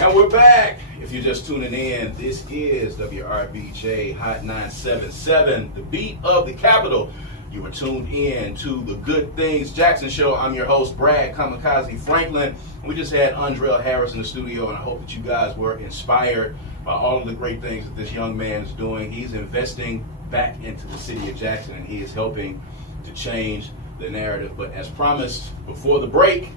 And we're back. If you're just tuning in, this is WRBJ Hot 977, the beat of the capital. You are tuned in to the Good Things Jackson Show. I'm your host, Brad Kamikaze Franklin. We just had Andrell Harris in the studio, and I hope that you guys were inspired by all of the great things that this young man is doing. He's investing back into the city of Jackson, and he is helping to change the narrative. But as promised before the break,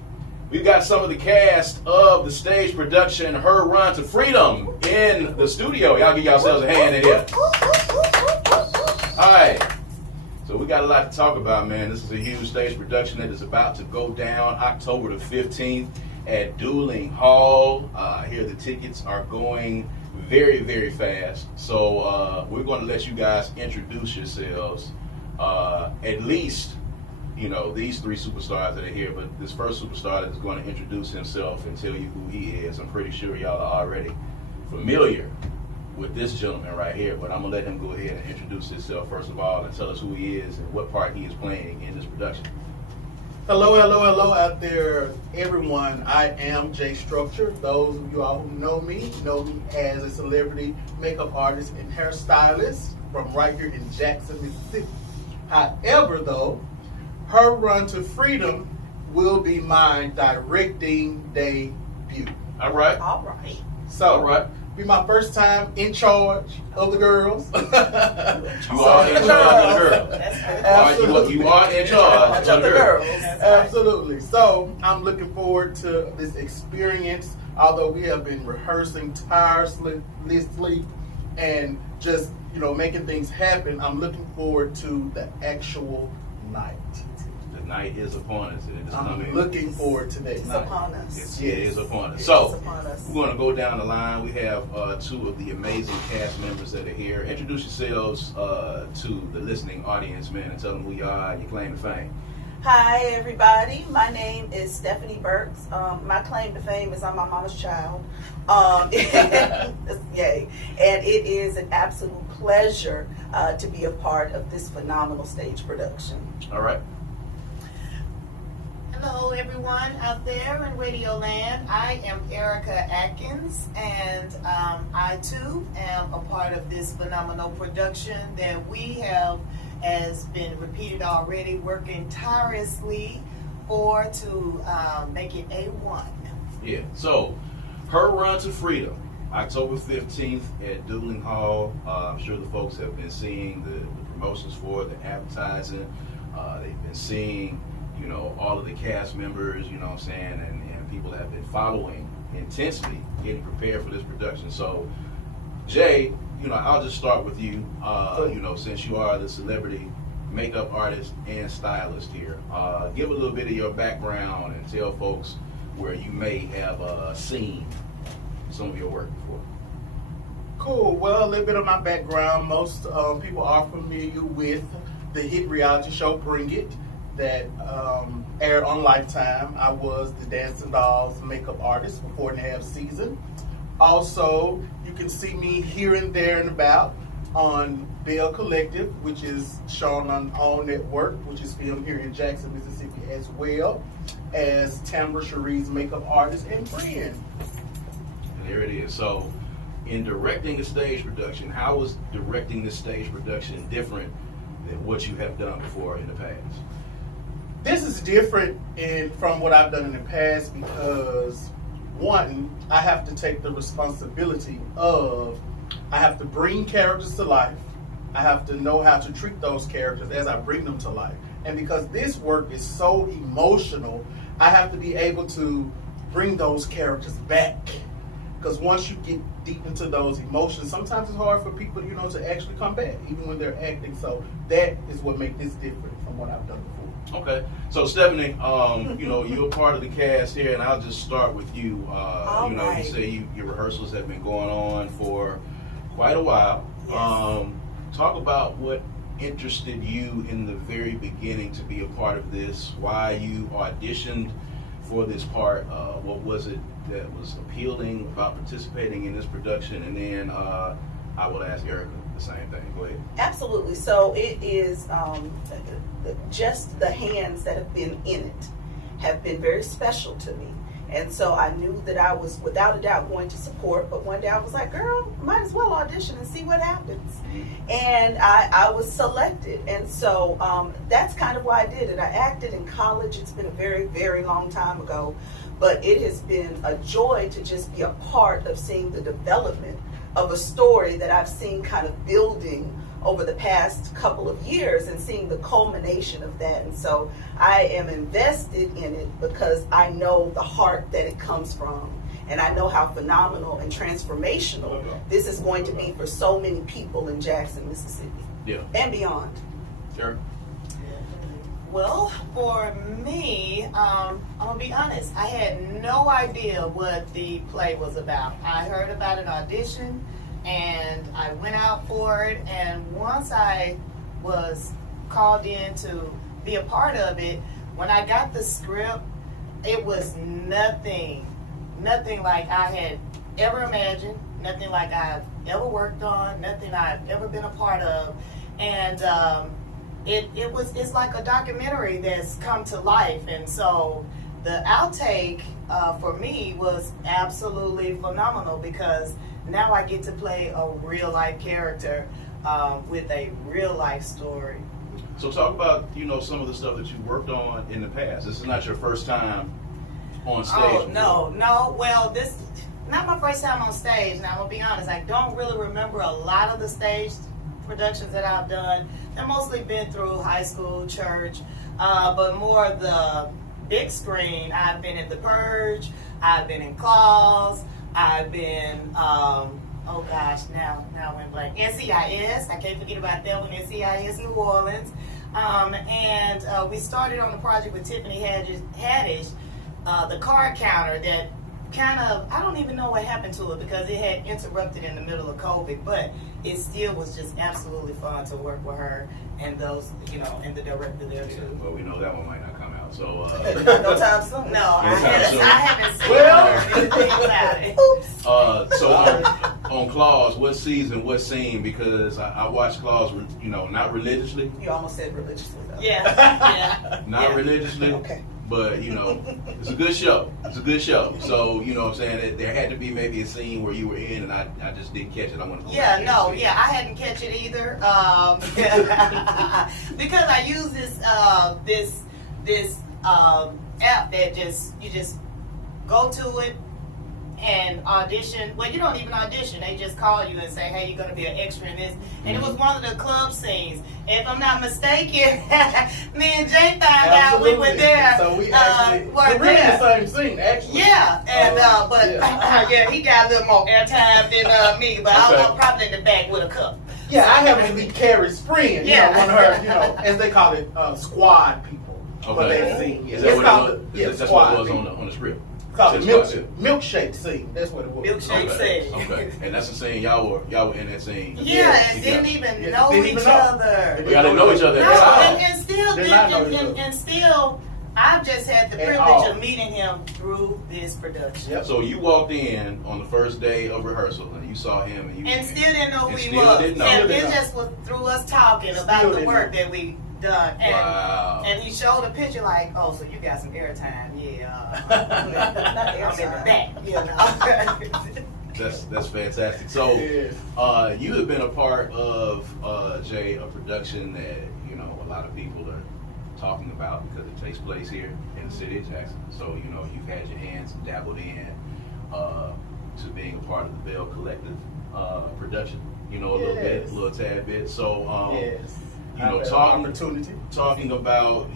we've got some of the cast of the stage production Her Run to Freedom in the studio. Y'all give yourselves a hand in here. All right. So we got a lot to talk about, man. This is a huge stage production that is about to go down October the 15th at Duling Hall. I hear the tickets are going very, very fast. So we're going to let you guys introduce yourselves. At least, you know, these three superstars that are here, but this first superstar that is going to introduce himself and tell you who he is. I'm pretty sure y'all are already familiar with this gentleman right here, but I'm going to let him go ahead and introduce himself first of all and tell us who he is and what part he is playing in this production. Hello out there, everyone. I am Jay Structure. Those of you all who know me as a celebrity makeup artist and hairstylist from right here in Jackson, Mississippi. However, though, Her Run to Freedom will be my directing debut. All right. So, be my first time in charge of the girls. You are in charge of the girls. Absolutely. You are in charge of the girls. Absolutely. So I'm looking forward to this experience. Although we have been rehearsing tirelessly and just, you know, making things happen, I'm looking forward to the actual night. The night is upon us, and it is coming. I'm looking forward to that night. Upon us. It is upon us. It So is upon us. we're going to go down the line. We have two of the amazing cast members that are here. Introduce yourselves to the listening audience, man, and tell them who you are and your claim to fame. Hi, everybody. My name is Stephanie Burks. My claim to fame is I'm my mama's child. Yay. And it is an absolute pleasure to be a part of this phenomenal stage production. All right. Hello, everyone out there in Radio Land. I am Erica Atkins, and I too am a part of this phenomenal production that we have, as been repeated already, working tirelessly to make it A1. Yeah. So, Her Run to Freedom, October 15th at Duling Hall. I'm sure the folks have been seeing the promotions for it, the advertising. They've been seeing, you know, all of the cast members, you know what I'm saying, and people have been following intensely, getting prepared for this production. So, Jay, you know, I'll just start with you, you know, since you are the celebrity makeup artist and stylist here. Give a little bit of your background and tell folks where you may have seen some of your work before. Cool. Well, a little bit of my background. Most people are familiar with the hit reality show Bring It that aired on Lifetime. I was the Dancing Dolls makeup artist for 4.5 seasons. Also, you can see me here and there and about on Bell Collective, which is shown on All Network, which is filmed here in Jackson, Mississippi, as well as Tambra Cherie's makeup artist and friend. And there it is. So, in directing a stage production, how was directing this stage production different than what you have done before in the past? This is different from what I've done in the past because, one, I have to take the responsibility of, I have to bring characters to life. I have to know how to treat those characters as I bring them to life. And because this work is so emotional, I have to be able to bring those characters back. Because once you get deep into those emotions, sometimes it's hard for people, you know, to actually come back, even when they're acting. So that is what makes this different from what I've done before. Okay, so Stephanie, you know, you're part of the cast here, and I'll just start with you. You know, you say your rehearsals have been going on for quite a while. Yes. Talk about what interested you in the very beginning to be a part of this, why you auditioned for this part, what was it that was appealing about participating in this production, and then I will ask Erica the same thing. Go ahead. Absolutely. So it is just the hands that have been in it have been very special to me. And so I knew that I was without a doubt going to support, but one day I was like, girl, might as well audition and see what happens. And I was selected. And so that's kind of why I did it. I acted in college. It's been a very, very long time ago, but it has been a joy to just be a part of seeing the development of a story that I've seen kind of building over the past couple of years and seeing the culmination of that. And so I am invested in it because I know the heart that it comes from. And I know how phenomenal and transformational this is going to be for so many people in Jackson, Mississippi. Yeah. And beyond. Sure. Well, for me, I'm gonna be honest. I had no idea what the play was about. I heard about an audition, and I went out for it. And once I was called in to be a part of it, when I got the script, it was nothing like I had ever imagined, nothing like I've ever worked on, nothing I've ever been a part of, and it's like a documentary that's come to life. And so the outtake for me was absolutely phenomenal because now I get to play a real life character with a real life story. So talk about, some of the stuff that you worked on in the past. This is not your first time on stage. Oh, no. Well, this not my first time on stage. Now, I'm going to be honest, I don't really remember a lot of the stage productions that I've done. They've mostly been through high school, church, but more of the big screen. I've been in The Purge, I've been in Claws, I've been, now I went blank. NCIS, I can't forget about that one, NCIS New Orleans. And we started on the project with Tiffany Haddish, the card counter that kind of, I don't even know what happened to it because it had interrupted in the middle of COVID, but it still was just absolutely fun to work with her and those, and the director there too. Well, we know that one might not come out, so. No time soon. No, I soon. haven't seen anything about it. Oops. So on Claws, what season, what scene? Because I watched Claws, not religiously. You almost said religiously, though. Yeah. Not religiously. Okay. But, it's a good show. It's a good show. So, what I'm saying? There had to be maybe a scene where you were in and I just didn't catch it. I want to go back and see it. I hadn't catch it either. Because I use this app that you just go to it and audition. Well, you don't even audition. They just call you and say, hey, you're going to be an extra in this. And it was one of the club scenes. If I'm not mistaken, me and Jay found out we were there. So we actually, were we're in there. the same scene, actually. Yeah, and he got a little more airtime than me, but I'm probably in the back with a cup. Yeah, I happen to be Carrie's friend. One of her, as they call it, squad people. What they sing. Is that what it was? That's what it was on the script. Called the milkshake scene. That's what it was. Milkshake scene. Okay, and that's the scene y'all were in that scene. Yeah, and didn't even know each other. Y'all didn't know each other. No, and still, I've just had the privilege of meeting him through this production. Yep. So you walked in on the first day of rehearsal and you saw him and still didn't know who he still was. Didn't know. And it just was through us talking about the work that we done. And, wow. And he showed a picture like, oh, so you got some airtime. Yeah. I'm in the back. That's fantastic. So you have been a part of, Jay, a production that, a lot of people are talking about because it takes place here in the city of Jackson. So, you've had your hands dabbled in to being a part of the Bell Collective production, a little tad bit. So, talking about,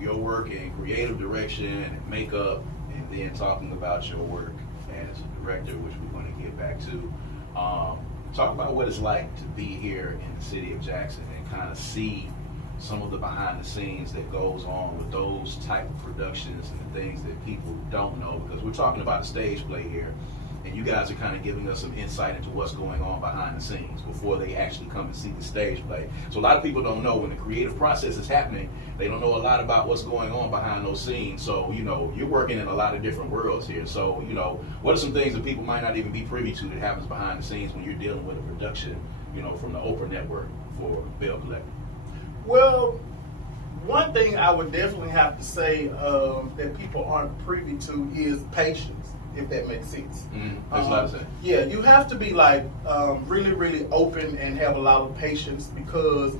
your work in creative direction and makeup, and then talking about your work as a director, which we're going to get back to. Talk about what it's like to be here in the city of Jackson and kind of see some of the behind the scenes that goes on with those type of productions and the things that people don't know, because we're talking about a stage play here, and you guys are kind of giving us some insight into what's going on behind the scenes before they actually come and see the stage play. So a lot of people don't know when the creative process is happening, they don't know a lot about what's going on behind those scenes. So, you're working in a lot of different worlds here. So, what are some things that people might not even be privy to that happens behind the scenes when you're dealing with a production, from the Oprah Network for Bell Collective? Well, One thing I would definitely have to say that people aren't privy to is patience, if that makes sense. That's a lot of sense. Yeah, you have to be like really, really open and have a lot of patience because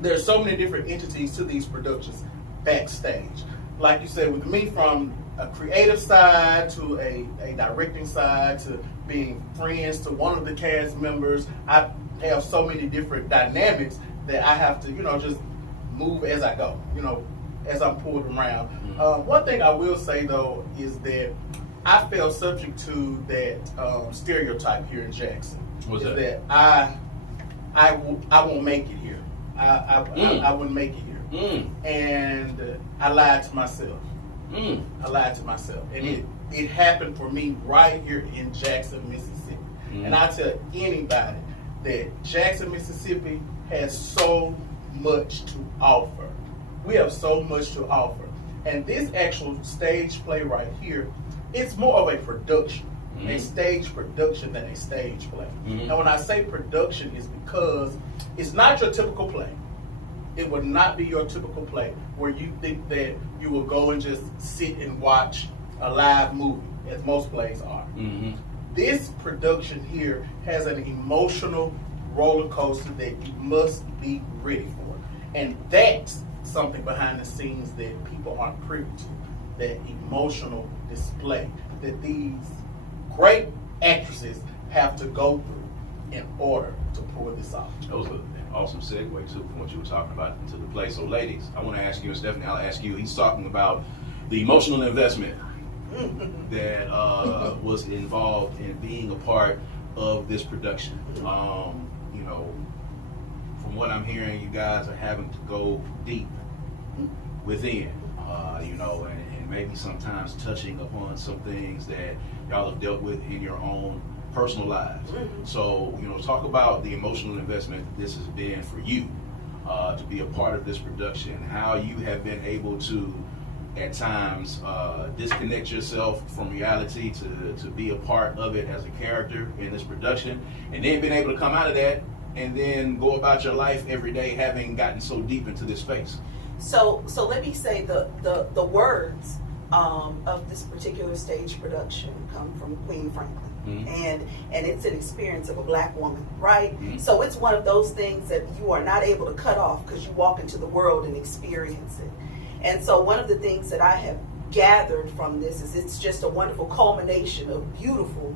there's so many different entities to these productions backstage. Like you said, with me, from a creative side to a directing side to being friends to one of the cast members, I have so many different dynamics that I have to, just move as I go, as I'm pulled around. One thing I will say though is that I fell subject to that stereotype here in Jackson. What's is that? I won't make it here. I wouldn't make it here. And I lied to myself. I lied to myself. And it happened for me right here in Jackson, Mississippi. And I tell anybody that Jackson, Mississippi has so much to offer. We have so much to offer. And this actual stage play right here, it's more of a production, a stage production than a stage play. Now when I say production is because it's not your typical play. It would not be your typical play where you think that you will go and just sit and watch a live movie, as most plays are. This production here has an emotional roller coaster that you must be ready for. And that's something behind the scenes that people aren't privy to, that emotional display that these great actresses have to go through in order to pull this off. That was an awesome segue too from what you were talking about into the play. So ladies, I want to ask you, and Stephanie, I'll ask you, he's talking about the emotional investment that was involved in being a part of this production. From what I'm hearing, you guys are having to go deep within, and maybe sometimes touching upon some things that y'all have dealt with in your own personal lives. So, talk about the emotional investment that this has been for you to be a part of this production, how you have been able to, at times, disconnect yourself from reality to be a part of it as a character in this production, and then being able to come out of that and then go about your life every day having gotten so deep into this space. So let me say the words of this particular stage production come from Queen Franklin. And it's an experience of a black woman, right? So it's one of those things that you are not able to cut off because you walk into the world and experience it. And so one of the things that I have gathered from this is it's just a wonderful culmination of beautiful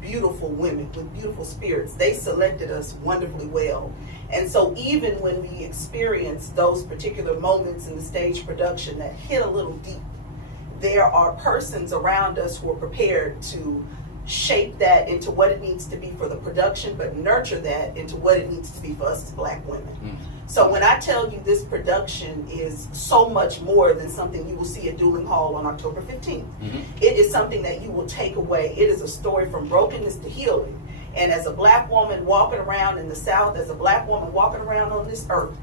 women with beautiful spirits. They selected us wonderfully well. And so even when we experience those particular moments in the stage production that hit a little deep, there are persons around us who are prepared to shape that into what it needs to be for the production, but nurture that into what it needs to be for us as black women. So when I tell you this production is so much more than something you will see at Duling Hall on October 15th, it is something that you will take away. It is a story from brokenness to healing. And as a black woman walking around in the South, as a black woman walking around on this earth,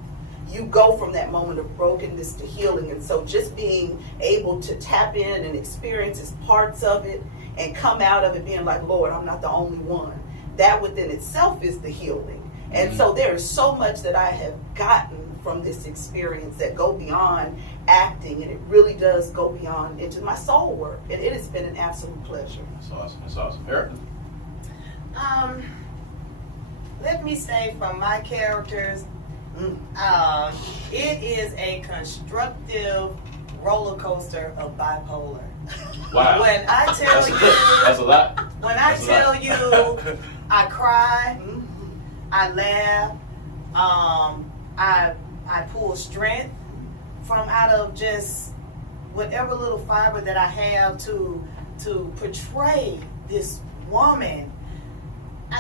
you go from that moment of brokenness to healing. And so just being able to tap in and experience parts of it and come out of it being like, Lord, I'm not the only one. That within itself is the healing. And so there is so much that I have gotten from this experience that go beyond acting, and it really does go beyond into my soul work. And it has been an absolute pleasure. That's awesome. That's awesome. Erica? Let me say from my characters, it is a constructive roller coaster of bipolar. Wow. When I tell you, that's a lot. When I tell you, I cry, I laugh, I pull strength from out of just whatever little fiber that I have to portray this woman.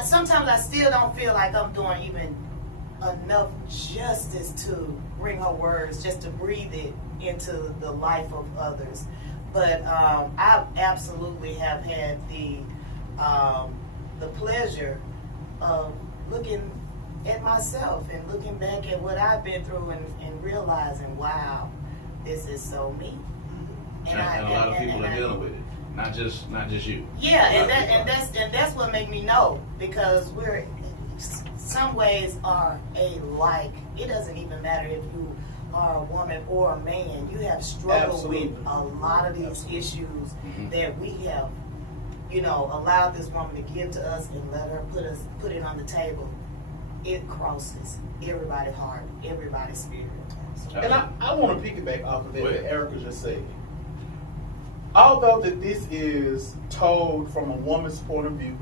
Sometimes I still don't feel like I'm doing even enough justice to bring her words, just to breathe it into the life of others. But I absolutely have had the pleasure of looking at myself and looking back at what I've been through and realizing, wow, this is so me. And a lot of people are dealing with it. Not just you. Yeah, and that's what made me know, because we're some ways are alike. It doesn't even matter if you are a woman or a man, you have struggled Absolutely. with a lot of these Absolutely. issues Mhm. that we have, allowed this woman to give to us and let her put it on the table. It crosses everybody's heart, everybody's spirit. And I want to piggyback off of that, Go ahead. that Erica just said. Although that this is told from a woman's point of view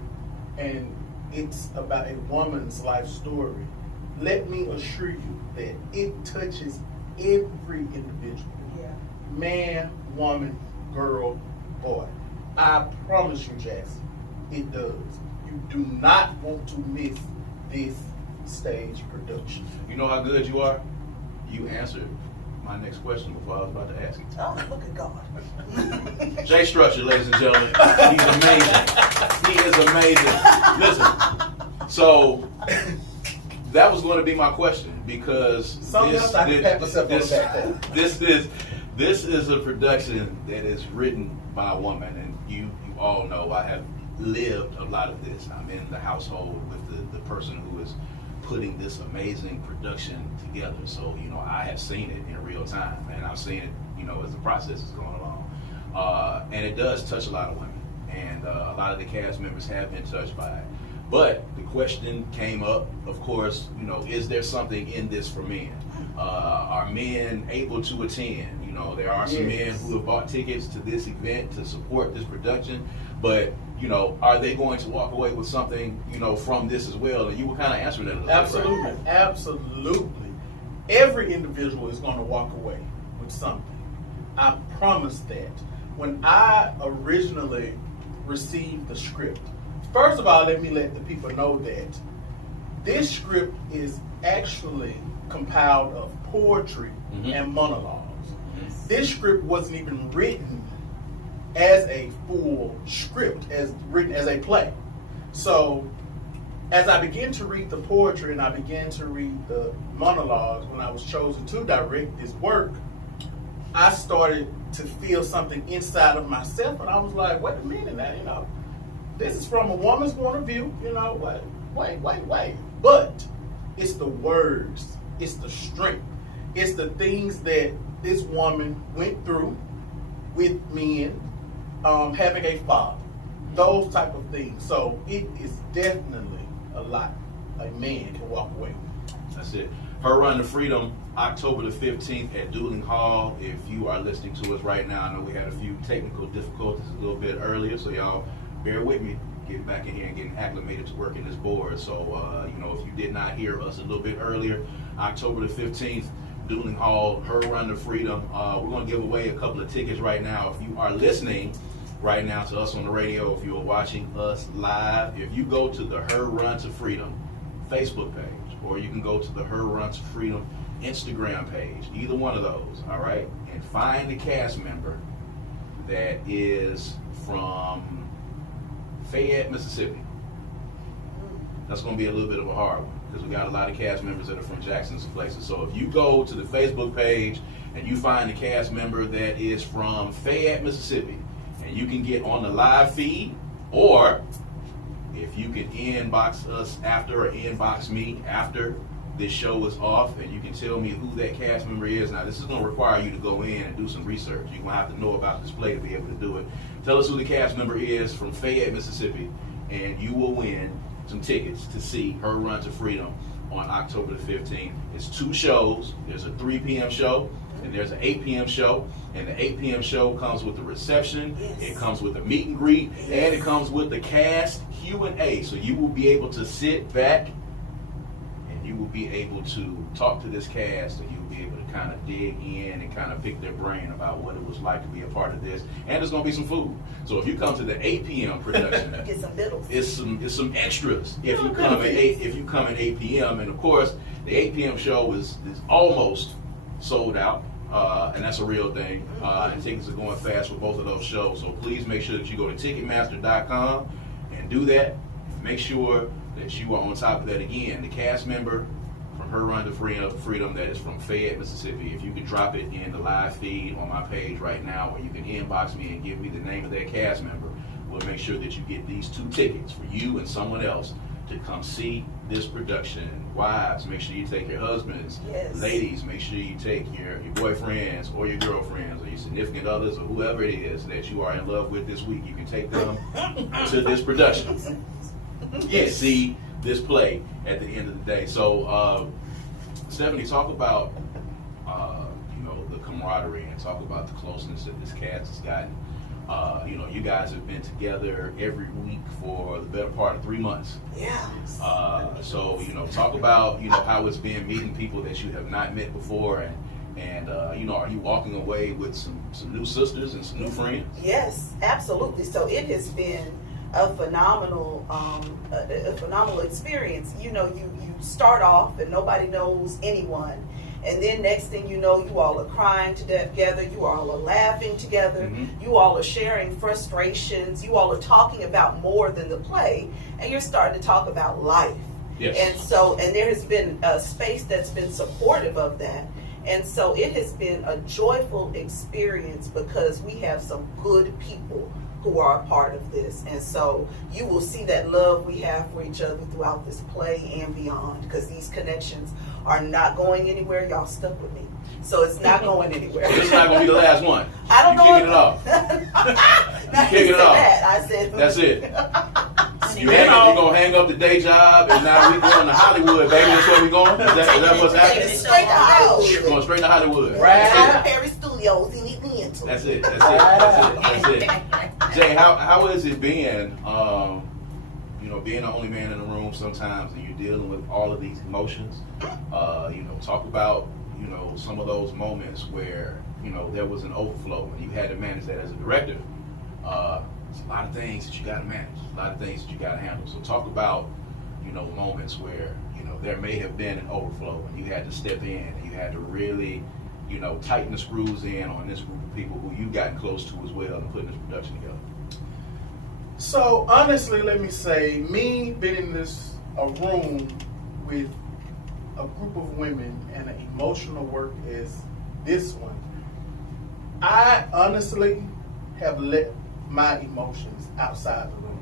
and it's about a woman's life story, let me assure you that it touches every individual. Yeah. Man, woman, girl, boy. I promise you, Jackson, it does. You do not want to miss this stage production. You know how good you are? You answered my next question before I was about to ask it. Oh, look at God. Jay Structure, ladies and gentlemen. He's amazing. He is amazing. Listen, so that was going to be my question because Something else I can pat myself on the back for. this is a production that is written by a woman, and you all know I have lived a lot of this. I'm in the household with the person who is putting this amazing production together. So, I have seen it in real time, and I've seen it, as the process is going along. And it does touch a lot of women, and a lot of the cast members have been touched by it. But the question came up, of course, is there something in this for men? Are men able to attend? There are some men Yes. who have bought tickets to this event to support this production, but are they going to walk away with something, from this as well? And you were kind of answering that a little bit, Absolutely, right? absolutely. Every individual is going to walk away with something. I promise that. When I originally received the script, first of all, let me let the people know that this script is actually compiled of poetry Mhm. and monologues. This script wasn't even written as a full script, as written as a play. So as I began to read the poetry and I began to read the monologues when I was chosen to direct this work, I started to feel something inside of myself, and I was like, wait a minute now, this is from a woman's point of view, wait. But it's the words, it's the strength, it's the things that this woman went through with men, having a father, those type of things. So it is definitely a lot a man can walk away with. That's it. Her Run to Freedom, October the 15th at Duling Hall. If you are listening to us right now, I know we had a few technical difficulties a little bit earlier, so y'all bear with me getting back in here and getting acclimated to working this board. So, if you did not hear us a little bit earlier, October the 15th, Duling Hall, Her Run to Freedom. We're going to give away a couple of tickets right now. If you are listening right now to us on the radio, if you are watching us live, if you go to the Her Run to Freedom Facebook page, or you can go to the Her Run to Freedom Instagram page, either one of those, all right, and find the cast member that is from Fayette, Mississippi. That's going to be a little bit of a hard one because we got a lot of cast members that are from Jackson and places. So if you go to the Facebook page and you find the cast member that is from Fayette, Mississippi, and you can get on the live feed, or if you can inbox us after or inbox me after this show is off, and you can tell me who that cast member is. Now, this is going to require you to go in and do some research. You're going to have to know about this play to be able to do it. Tell us who the cast member is from Fayette, Mississippi, and you will win some tickets to see Her Run to Freedom on October the 15th. It's 2 shows. There's a 3 p.m. show, and there's an 8 p.m. show. And the 8 p.m. show comes with the reception, Yes. it comes with the meet and greet, and it comes with the cast Q&A. So you will be able to sit back and you will be able to talk to this cast, and you'll be able to kind of dig in and kind of pick their brain about what it was like to be a part of this. And there's going to be some food. So if you come to the 8 p.m. production, Get some biddles. it's some extras if you come at 8 p.m. And of course, the 8 p.m. show is almost sold out. And that's a real thing. And tickets are going fast for both of those shows. So please make sure that you go to Ticketmaster.com and do that. Make sure that you are on top of that. Again, the cast member from Her Run to Freedom that is from Fayette, Mississippi. If you could drop it in the live feed on my page right now, or you can inbox me and give me the name of that cast member, we'll make sure that you get these 2 tickets for you and someone else to come see this production. Wives, make sure you take your husbands. Yes. Ladies, make sure you take your boyfriends or your girlfriends or your significant others or whoever it is that you are in love with this week. You can take them to this production. Yes. See this play at the end of the day. So, Stephanie, talk about the camaraderie and talk about the closeness that this cast has gotten. You guys have been together every week for the better part of 3 months. Yeah. So talk about how it's been meeting people that you have not met before, and are you walking away with some new sisters and some new friends? Yes, absolutely. So it has been a phenomenal experience. You start off and nobody knows anyone. And then next thing you know, you all are crying together, you all are laughing together, you all are sharing frustrations, you all are talking about more than the play, and you're starting to talk about life. Yes. And there has been a space that's been supportive of that. And so it has been a joyful experience because we have some good people who are a part of this. And so you will see that love we have for each other throughout this play and beyond, because these connections are not going anywhere. Y'all stuck with me. So it's not going anywhere. So this is not going to be the last one. I don't know. Kicking it off. Now, Kicking it off. I said That's it. You're going to hang up the day job, and now we going to Hollywood, baby. That's where we going? Is that what's happening? Straight to Hollywood. We're going straight to Hollywood. Right. Perry Studios in Atlanta. That's it. Jay, how has it been, being the only man in the room sometimes, and you're dealing with all of these emotions? Talk about, some of those moments where, there was an overflow and you had to manage that as a director. There's a lot of things that you got to manage, a lot of things that you got to handle. So talk about, moments where, there may have been an overflow and you had to step in and you had to really, tighten the screws in on this group of people who you've gotten close to as well and putting this production together. So honestly, let me say, me being in a room with a group of women and an emotional work as this one, I honestly have let my emotions outside the room.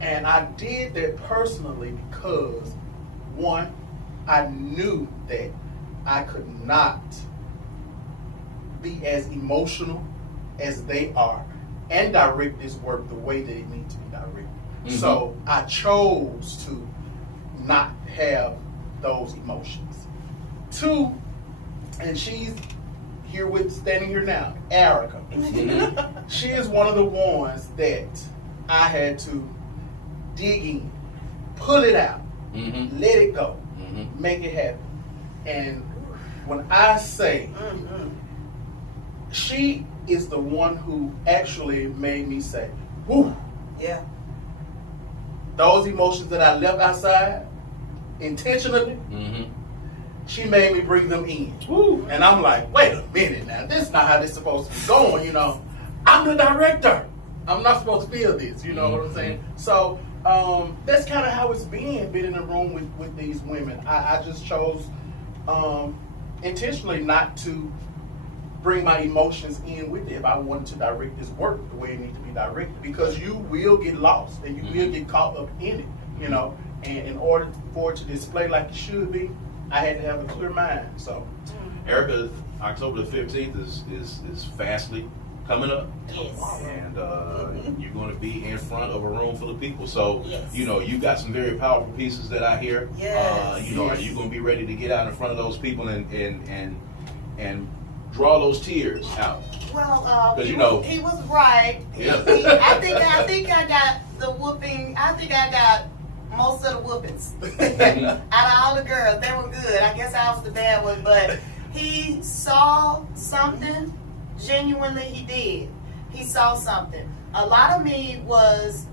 And I did that personally because, one, I knew that I could not be as emotional as they are and direct this work the way that it needs to be directed. Mm-hmm. So I chose to not have those emotions. Two, and she's standing here now, Erica. Mm-hmm. She is one of the ones that I had to dig in, pull it out, let it go, make it happen. And when I say she is the one who actually made me say, whew. Yeah. Those emotions that I left outside intentionally, she made me bring them in. Woo. And I'm like, wait a minute now, this is not how this is supposed to be going, I'm the director. I'm not supposed to feel this, you know what I'm saying? So that's kind of how it's been in a room with these women. I just chose intentionally not to bring my emotions in with it if I wanted to direct this work the way it needs to be directed, because you will get lost and you will get caught up in it, and in order for it to display like it should be, I had to have a clear mind. So Erica, October the 15th is fastly coming up. Yes. And you're going to be in front of a room full of people. So, yes. You got some very powerful pieces that I hear. Yes. Are you going to be ready to get out in front of those people and draw those tears out? Well, because he was right. Yeah. I think I got the whooping. I think I got most of the whoopings out of all the girls. They were good. I guess I was the bad one, but he saw something. Genuinely, he did. He saw something. A lot of me was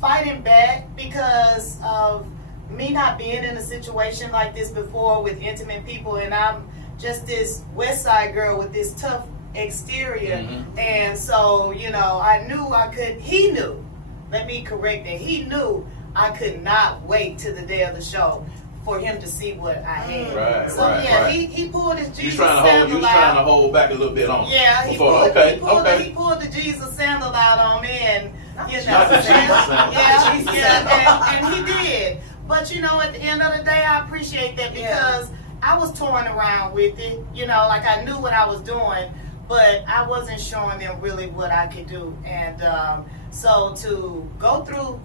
fighting back because of me not being in a situation like this before with intimate people, and I'm just this West Side girl with this tough exterior. And so, I knew I could, he knew, let me correct it, he knew I could not wait till the day of the show for him to see what I had. Right, so right, yeah, right. he pulled his Jesus You was sandal out. trying to hold back a little bit on. Yeah, he before, pulled okay. the Jesus sandal out on me, and You know, Not the Jesus and he did. But you know, at the end of the day, I appreciate that because I was toying around with it. You know, like I knew what I was doing, but I wasn't showing them really what I could do. And so to go through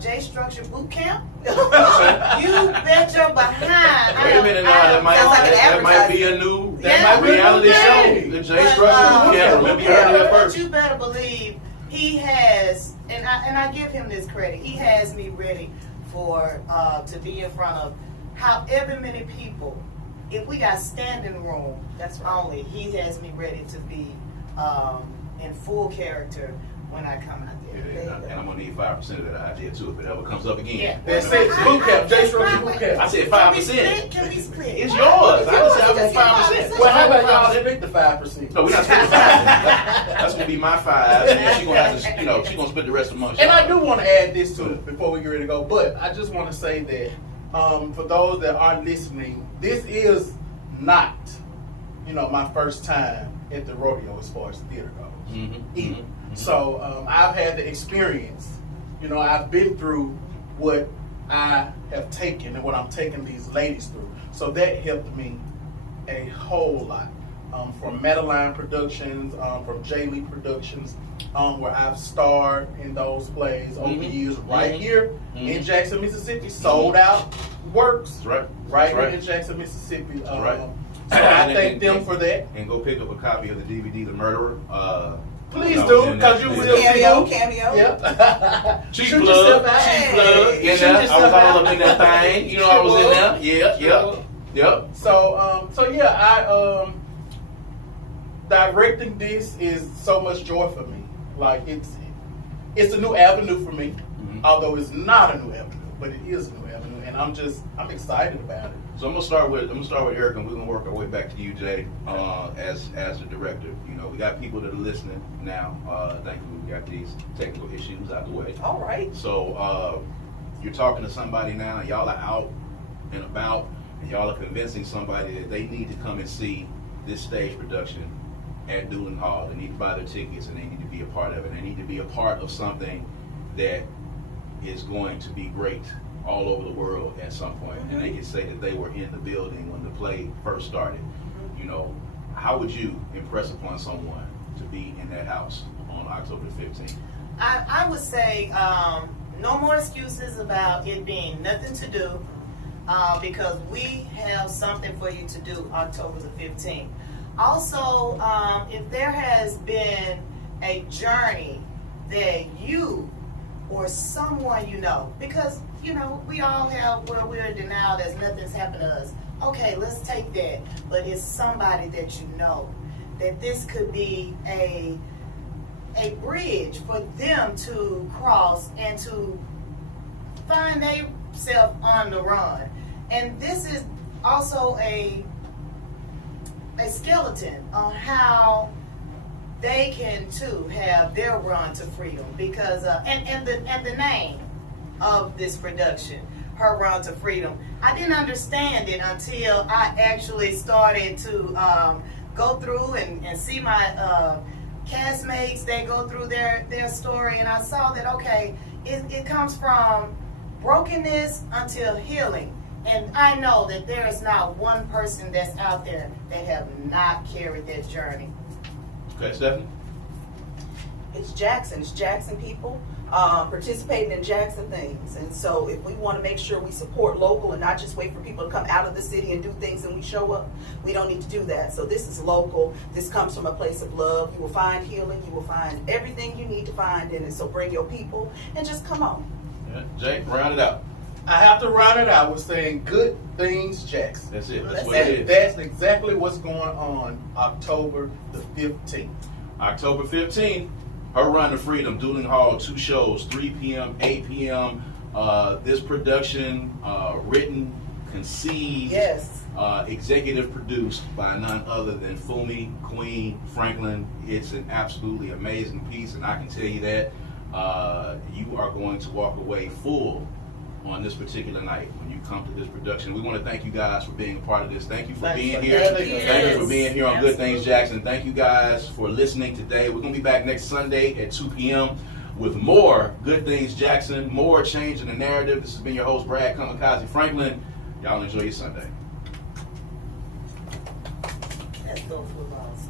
J Structure Boot Camp, you bet your behind. Wait a minute now, that might be a new reality show. The J Structure Boot Camp. Remember you heard that first. But you better believe he has, and I give him this credit. He has me ready for to be in front of however many people. If we got standing room, That's right. only he has me ready to be in full character when I come out there. And I'm gonna need 5% of that idea too if it ever comes up again. Yeah. That's it. Boot camp. J Structure Boot camp. I said Can we 5%. split? Can we split? It's yours. I just said I want 5%. Well, how about y'all split the 5%? No, we're not splitting 5%. That's gonna be my 5, and then she's gonna have to, she's gonna split the rest amongst And y'all. I do want to add this too before we get ready to go, but I just want to say that for those that aren't listening, this is not, my first time at the rodeo as far as theater goes. Either. So I've had the experience. I've been through what I have taken and what I'm taking these ladies through. So that helped me a whole lot. From Madeline Productions, from J. Lee Productions, where I've starred in those plays over the years, right here in Jackson, Mississippi, sold out works. That's right. Here in Jackson, Mississippi. Right. So I thank them for that. And go pick up a copy of the DVD, The Murderer. Please do, because you will Cameo. Yeah. Cheap Shoot plug. yourself out. Cheap plug. Shoot In there. I was yourself all out. up in that thing. I was in there. Yep. So yeah, I directing this is so much joy for me. Like it's a new avenue for me, although it's not a new avenue, but it is a new avenue, and I'm excited about it. So I'm gonna start with Eric, and we're gonna work our way back to you, Jay, as the director. We got people that are listening now. Thankfully, we got these technical issues out the way. All right. So you're talking to somebody now, and y'all are out and about, and y'all are convincing somebody that they need to come and see this stage production at Duling Hall. They need to buy their tickets, and they need to be a part of it. They need to be a part of something that is going to be great all over the world at some point. And they can say that they were in the building when the play first started. How would you impress upon someone to be in that house on October 15th? I would say no more excuses about it being nothing to do because we have something for you to do October the 15th. Also, if there has been a journey that you or someone because we all have where we're in denial that nothing's happened to us. Okay, let's take that. But it's somebody that that this could be a bridge for them to cross and to find themselves on the run. And this is also a skeleton on how they can too have their run to freedom because and the name of this production, Her Run to Freedom. I didn't understand it until I actually started to go through and see my castmates. They go through their story, and I saw that it comes from brokenness until healing. And I know that there is not one person that's out there that have not carried that journey. Okay, Stephanie? It's Jackson people participating in Jackson things. And so if we want to make sure we support local and not just wait for people to come out of the city and do things and we show up, we don't need to do that. So this is local. This comes from a place of love. You will find healing. You will find everything you need to find in it. So bring your people and just come on. Yeah. Jay, round it out. I have to round it out with saying good things, Jackson. That's it. That's That's what it. it is. That's exactly what's going on October the 15th. October 15th, Her Run to Freedom, Duling Hall, 2 shows, 3 p.m., 8 p.m. This production, written, conceived, executive produced by none other than Fumi Queen Franklin. It's an absolutely amazing piece, and I can tell you that you are going to walk away full on this particular night when you come to this production. We want to thank you guys for being a part of this. Thank you for being here. Thank you for being here on Good Things Jackson. Thank you guys for listening today. We're going to be back next Sunday at 2 p.m. with more Good Things Jackson, more change in the narrative. This has been your host, Brad Kamikaze Franklin. Y'all enjoy your Sunday. That's so cool.